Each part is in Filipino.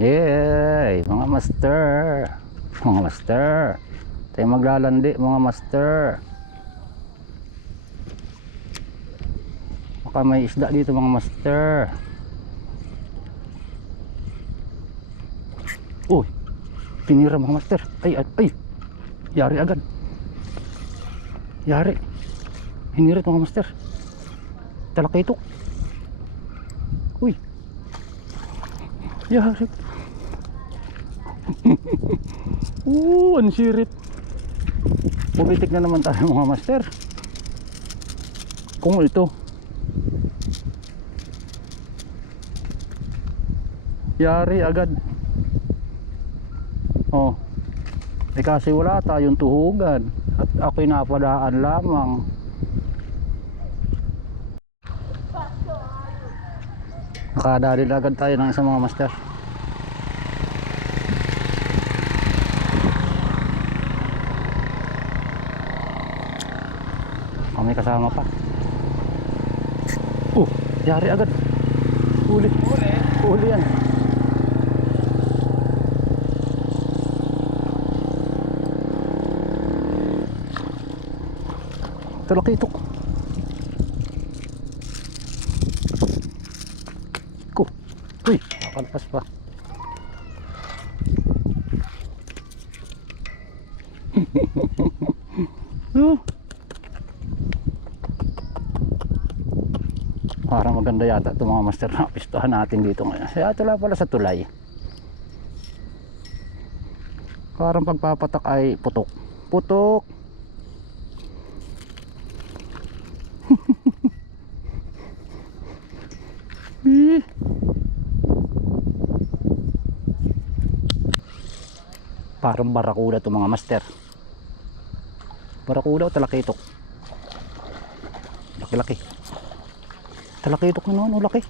Yay! Mga master! Mga master! Tayo maglalandi mga master! Baka may isda dito mga master! Uy! Tinira mga master! Ay! Ay! ay. Yari agad! Yari! Hinirit mga master! Talakay ito! Uy! Yari! Oo, ang sirit. Pumitik na naman tayo mga master. Kung ito. Yari agad. Oh. Eh kasi wala tayong tuhugan. At ako'y napadaan lamang. Nakadali agad tayo ng isang mga master. Oh, may kasama pa. Oh, yari agad. Uli. Uli? Uli yan. Talakitok. Ko. Uy, nakalpas pa. oh. Parang maganda yata itong mga master na pistuhan natin dito ngayon. Kaya lang pala sa tulay. Parang pagpapatak ay putok. Putok! Eh. Parang barakuda itong mga master. Barakuda o talakitok? Laki-laki. Talakitok na naman, o laki.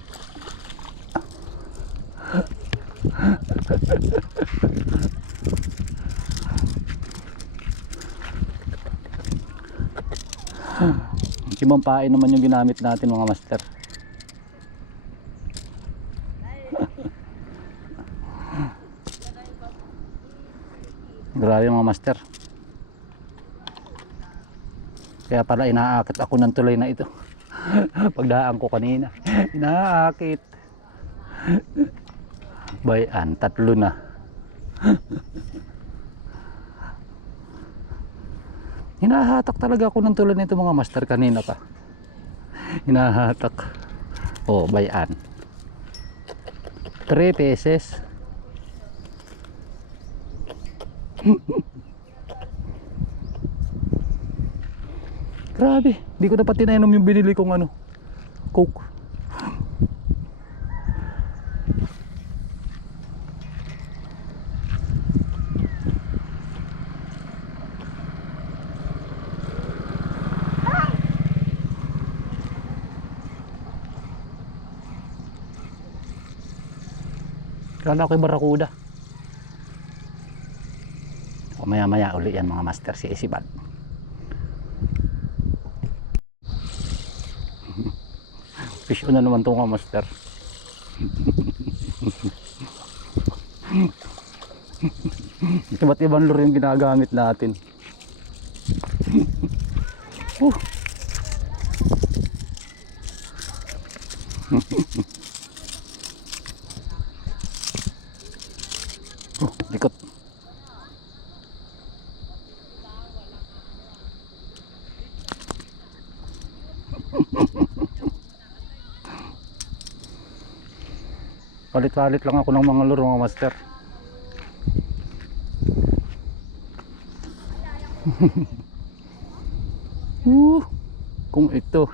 Ibang pain naman yung ginamit natin mga master. Grabe mga master. Kaya pala inaakit ako ng tuloy na ito. Pagdaan ko kanina. Inaakit. Bayan, tatlo na. Hinahatak talaga ako ng tulad nito mga master kanina pa. Hinahatak. Oh, bayan. 3 pesos. Grabe, di ko dapat tinainom yung binili kong ano, Coke. Kala ko yung barakuda. O maya maya uli yan mga master si Isibad. Fish on na naman itong master. Iba't ibang lure yung ginagamit natin. uh. oh, likot. Palit-palit lang ako ng mga lure mga master. uh, kung ito.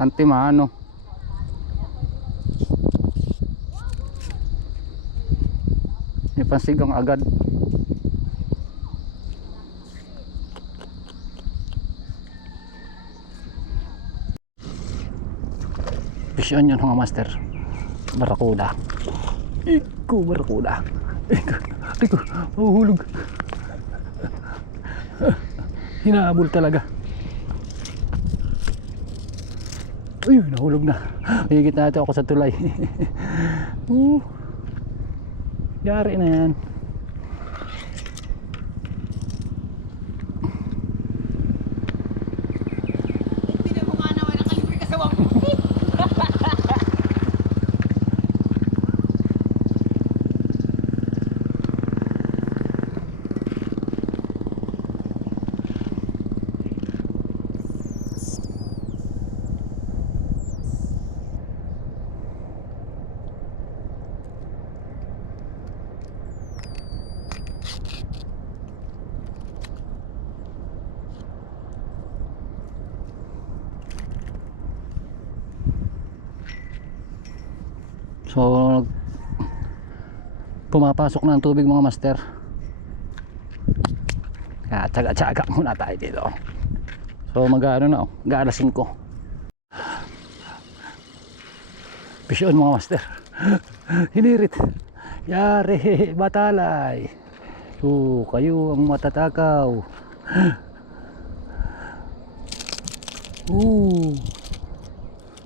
Antimano. May pansigang agad. Vision yun mga master. Barakuda. Iko barakuda. Iko, iko, mahuhulog. Hinahabol talaga. Uy, nahulog na. Higit na ito ako sa tulay. uh, yari na yan. So, pumapasok na ang tubig mga master. Kaya tsaga-tsaga muna tayo dito. So, mag-ano na, oh, mag-aalas 5. Pisyon mga master. Hinirit. Yari, batalay. So, kayo ang matatakaw. Uh,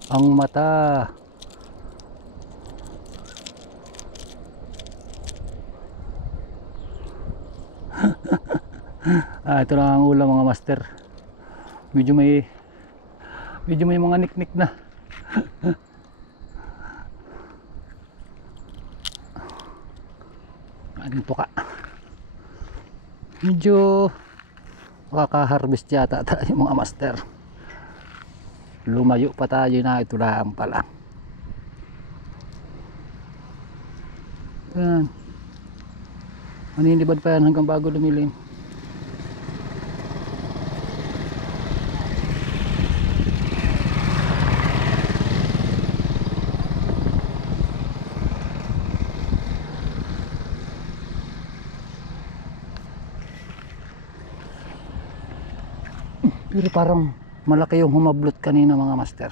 ang mata. Ah, ito lang ang ulam mga master. Medyo may medyo may mga niknik na. Aling puka. Medyo makaka-harvest yata tayo mga master. Lumayo pa tayo na ito lang pala. Yan. Maninibad pa yan hanggang bago lumilim. Pero parang malaki yung humablot kanina mga master.